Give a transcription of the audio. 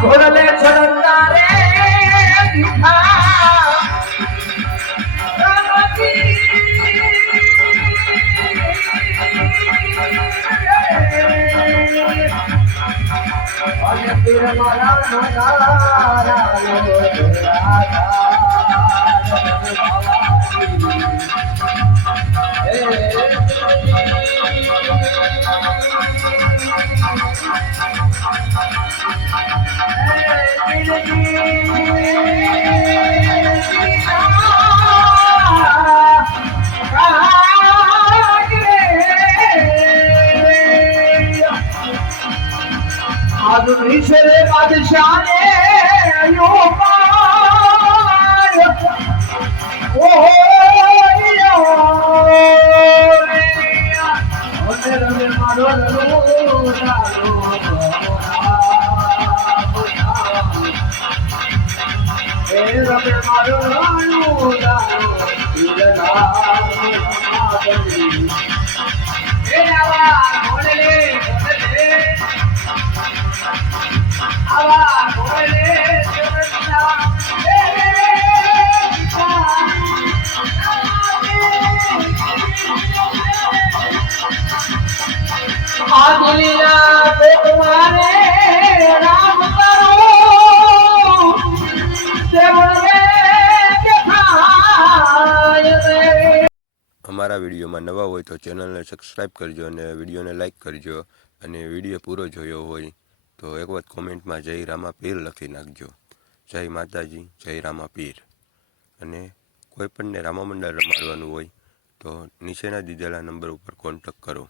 घोड़ले चढ़ता रे ईश्वरे बादशाह ने અમારા વિડીયોમાં નવા હોય તો ચેનલને સબસ્ક્રાઈબ કરજો અને વિડીયોને લાઈક કરજો અને વિડીયો પૂરો જોયો હોય તો એક વખત કોમેન્ટમાં જય રામા પીર લખી નાખજો. જય માતાજી, જય રામા પીર. અને કોઈ પણને રામા મંડળ રમાડવાનું હોય તો નીચેના દીધેલા નંબર ઉપર કોન્ટેક્ટ કરો.